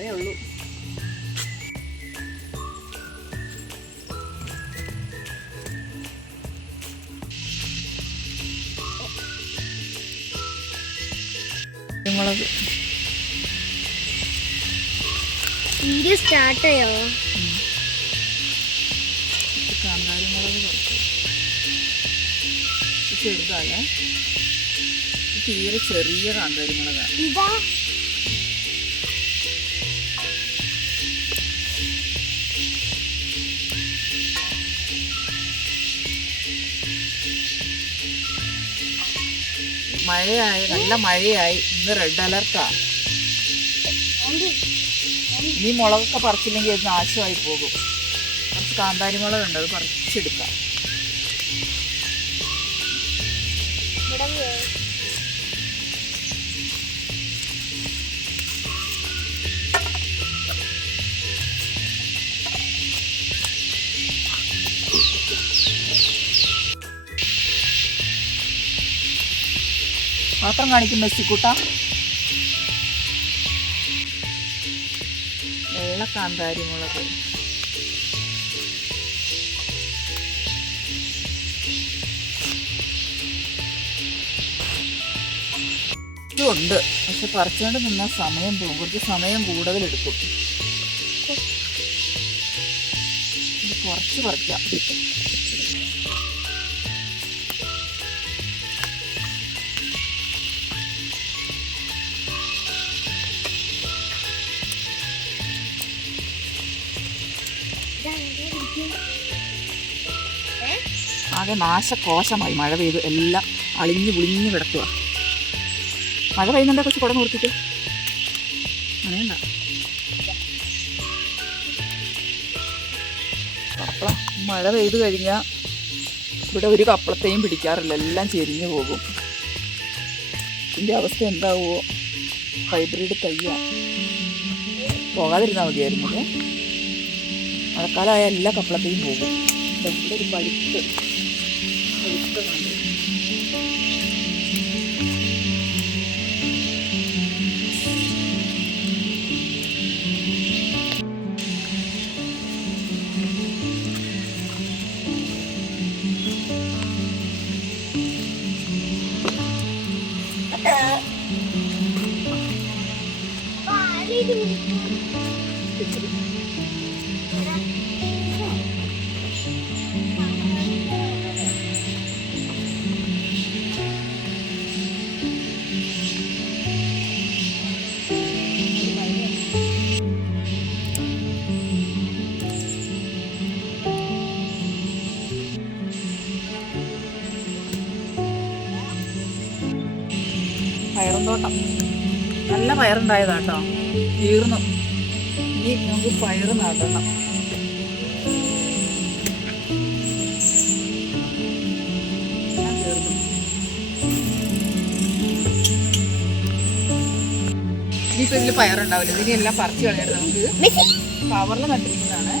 അത്രേ ഉള്ളൂ. മുളക് വീഡിയോ സ്റ്റാർട്ട് ചെയ്യോ? കാന്താരി മുളക് കുറച്ച് ചെറുതാലേ, തീരെ ചെറിയ കാന്താരി മുളകാണ്. ഇതാ മഴയായി, നല്ല മഴയായി. ഇന്ന് റെഡ് അലർട്ടാണ്. ഇനി മുളകൊക്കെ പറിച്ചില്ലെങ്കിൽ അത് നാശമായി പോകും. കുറച്ച് കാന്താരി മുളകുണ്ട്, അത് പറിച്ചെടുക്കാം. പാത്രം കാണിക്കും മെസ്സിക്കൂട്ട. വെള്ള കാന്താരി മുളക് ഇതുണ്ട്, പക്ഷെ പറിച്ചുകൊണ്ട് നിന്നാൽ സമയം പോകും. കുറച്ച് സമയം കൂടുതലെടുക്കും. ഇത് കുറച്ച് പറിക്കാം. ആകെ നാശകോശമായി. മഴ പെയ്ത് എല്ലാം അളിഞ്ഞ് പുളിഞ്ഞ് കിടക്കുക. മഴ പെയ്യുന്നുണ്ടെ കുറച്ച് കുടം കൊടുത്തിട്ട് അങ്ങനെയുണ്ട. കപ്പള മഴ പെയ്ത് കഴിഞ്ഞാൽ ഇവിടെ ഒരു കപ്പളത്തെയും പിടിക്കാറില്ല, എല്ലാം ചെരിഞ്ഞു പോകും. ഇതിൻ്റെ അവസ്ഥ എന്താവുമോ? ഹൈബ്രിഡ് തയ്യ പോകാതിരുന്നാൽ മതിയായിരുന്നത്. മഴക്കാലമായ എല്ലാ കപ്പളത്തെയും പോകും. ഇവിടെ ഒരു പഴുത്ത് കണ്ടു. പയറും തോട്ടം നല്ല പയറുണ്ടായതാട്ടോ, തീർന്നു. ഇനി നമുക്ക് പയറ് നടണം. ഇനിയിപ്പോൾ ഇതിൽ പയറുണ്ടാവില്ല. ഇതിനെല്ലാം പറിച്ച് കളയാറ് നമുക്ക് കവറിൽ നട്ടിരിക്കുന്നതാണ്.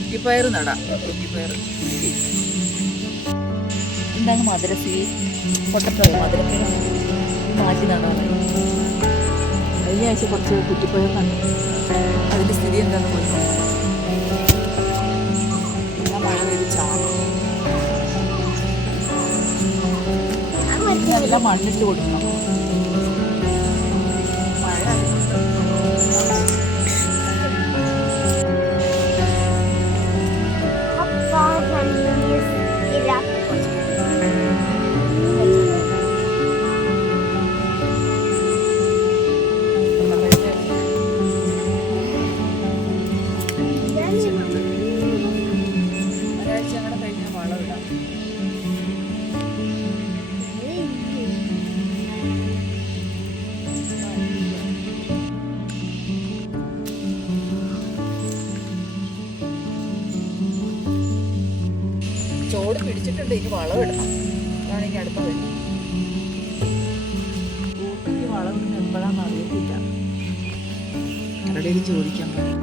കുറ്റിപ്പയർ നടാം. കുറ്റിപ്പയർ എന്താണ് മധുരസി പൊട്ടത്തോ മധുരത്തിന് മാറ്റി നടാറായി. കഴിഞ്ഞ ആഴ്ച കുറച്ച് കുറ്റിപ്പയർ നട്ടു. അതിൻ്റെ സ്ഥിതി എന്താണെന്ന് പോയി നോക്കാം. എല്ലാം മഴ പെയ്ത് ചാടും. നല്ല മണ്ണിട്ട് കൊടുക്കണം. മഴ ചോട് പിടിച്ചിട്ടുണ്ട്. ഇനി വളമിടണം. അതാണ് ഇനി അടുത്ത വഴി. കൂട്ടിക്ക് വളമിടുന്ന എപ്പോഴാണെന്ന് അറിയത്തില്ല. ആരുടെയും ചോദിക്കാൻ പറയും.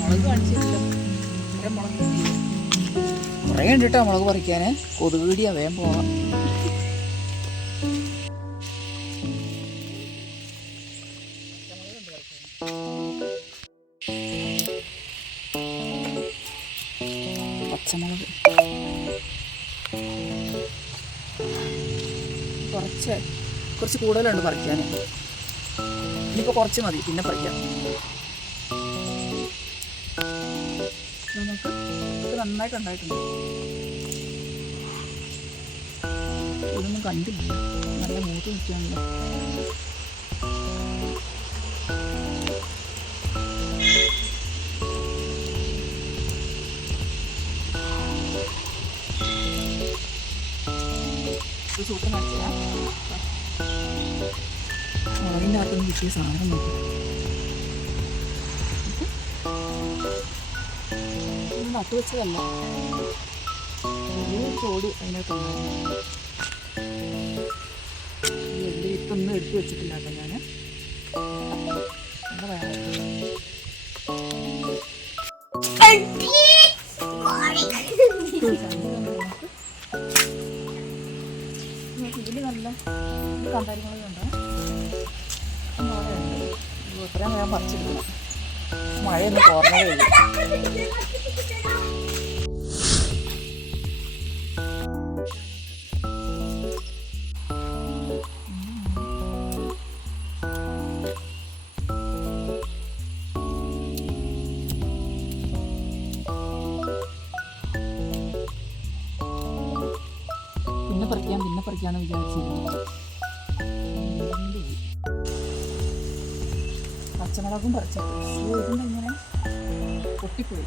മുളക് കാണിച്ചിട്ടില്ല. മുളക് കുറേ ഉണ്ട് കേട്ടോ മുളക് പറിക്കാൻ. കൊതുക് കടിയാ, വേഗം പോകാം. പക്ഷേ കുറച്ച് കൂടുതലുണ്ട് പറിക്കാൻ. ഇനിയിപ്പോൾ കുറച്ച് മതി, പിന്നെ പറിക്കാം. നമുക്ക് ഇത് നന്നായിട്ട് ഉണ്ടായിട്ടുണ്ട്. ഇതൊന്നും കണ്ടില്ല, നല്ല മൂത്ത് നിൽക്കുകയാണല്ലോ. സൂപ്പർ കാണിച്ചാ മുളകിൻ്റെ അകത്തുനിന്ന് കിട്ടിയ സാധനം നോക്കും. നട്ടു വെച്ചതല്ല, ഒരു ചോട് അതിനകത്തുണ്ടായിരുന്നു. ഈ എല്ല് വിത്തൊന്നും എടുത്തു വെച്ചിട്ടില്ല കേട്ടോ ഞാൻ. എന്താ പറയാ, ഇതിൽ നല്ല കാന്താരിമുളകുണ്ട്. ഇത്രയും വേഗം പറിച്ചെടുക്കണം, മഴയൊന്ന് കുറഞ്ഞതേ ഉള്ളൂ. പിന്നെ പറിക്കാന്ന് വിചാരിച്ചിരുന്നു. പച്ചമുളകും പറിച്ചത് ഇതിൻ്റെ ഇങ്ങനെ പൊട്ടിപ്പോയി.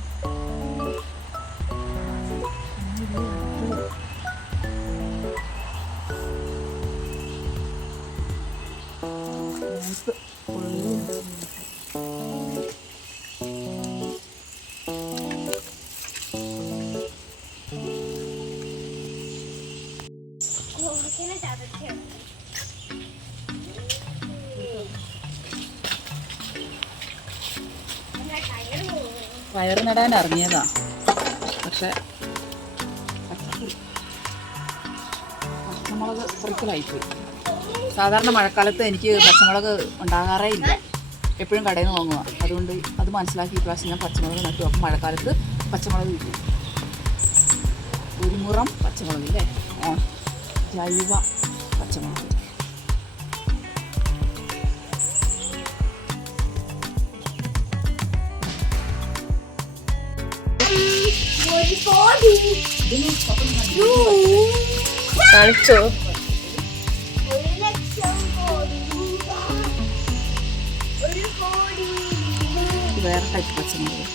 പയർ നടാൻ ഇറങ്ങിയതാ, പക്ഷെ പച്ചമുളക് പറിക്കലായിപ്പോയി. സാധാരണ മഴക്കാലത്ത് എനിക്ക് പച്ചമുളക് ഉണ്ടാകാറേ ഇല്ല, എപ്പോഴും കടയിൽ നിന്ന് വാങ്ങുക. അതുകൊണ്ട് അത് മനസ്സിലാക്കി ഇപ്രാവശ്യം ഞാൻ പച്ചമുളക് നട്ടു. അപ്പം മഴക്കാലത്ത് പച്ചമുളക് കിട്ടും. ഒരു മുറം പച്ചമുളക് ഇല്ലേ, ജൈവ പച്ചമുളക്. കാണിച്ചോ? വേറെ ടൈപ്പ് പച്ചമുളക്,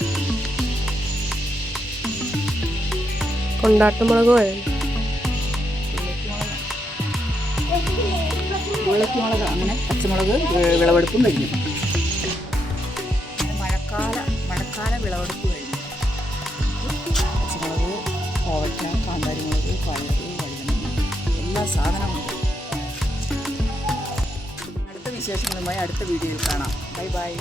കൊണ്ടാട്ടുമുളക് വേണം, മുളക്. അങ്ങനെ പച്ചമുളക് വിളവെടുപ്പും കഴിഞ്ഞു. മഴക്കാല വിളവെടുപ്പ് കഴിഞ്ഞു. പച്ചമുളക്, കോവയ്ക്ക, കാന്താരിമുളക്, പയറ്, വഴുതനങ്ങ, എല്ലാ സാധനമുണ്ട്. അടുത്ത വിശേഷങ്ങളുമായി അടുത്ത വീഡിയോയിൽ കാണാം. Bye bye.